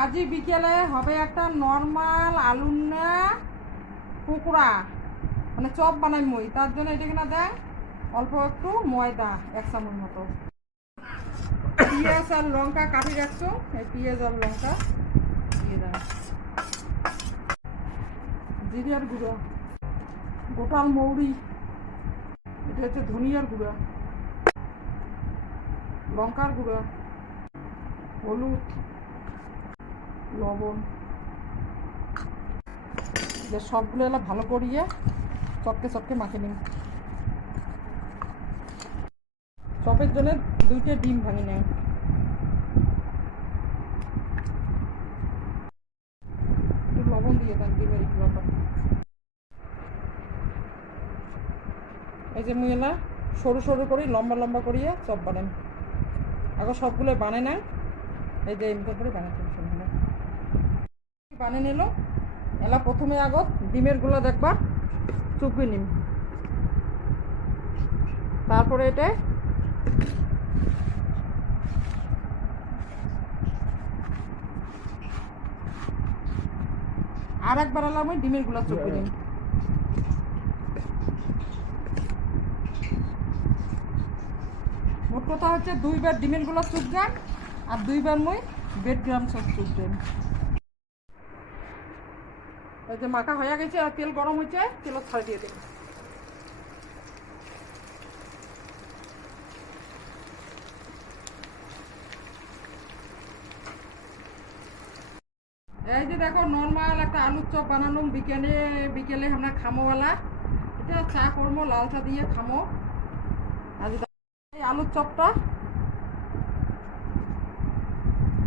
আজই বিকেলে হবে একটা নর্মাল আলুর না পকোড়া, মানে চপ বানাই মই। তার জন্য এটা কিনা দেয় অল্প একটু ময়দা, 1 চামচ মতো। পেঁয়াজ আর লঙ্কা কাটি রাখছো, এই পেঁয়াজ আর লঙ্কা দিয়ে দেয়। জিরার গুঁড়ো, গোটাল মৌরি, এটা হচ্ছে ধনিয়ার গুঁড়া, লঙ্কার গুঁড়া, হলুদ, লবণ, যে সবগুলো এলা ভালো করিয়ে চটকে চটকে মাখে নিন। চপের জন্য 2টা ডিম ভাঙি নেয়। একটু লবণ দিয়ে দেন ডিমের গুঁড়োটা। এই যে মুই এলা সরু সরু করি, লম্বা লম্বা করিয়ে চপ বানাই। আগে সবগুলো বানাই না, এই যে এমনি করে বানাতে বানিয়ে নিল। এলা প্রথমে আগত ডিমের গুলো দেখবা চুপি নিম, তারপরে এটা আর একবার এলাম ওই ডিমের গুলা চুপি নিম। মোট কথা হচ্ছে 2বার ডিমের গুলা চুপ যান আর 2বার মই ব্রেড গ্রাম সব চুপ দেন। এই যে মাখা হয়ে গেছে আর তেল গরম হয়েছে, তেল ছাড় দিয়ে দেন। এই যে দেখো নর্মাল একটা আলুর চপ বানালাম বিকেলে। বিকেলে আমরা খামোওয়ালা, এটা চা করবো, লাল চা দিয়ে খামো। আর এই আলুর চপটা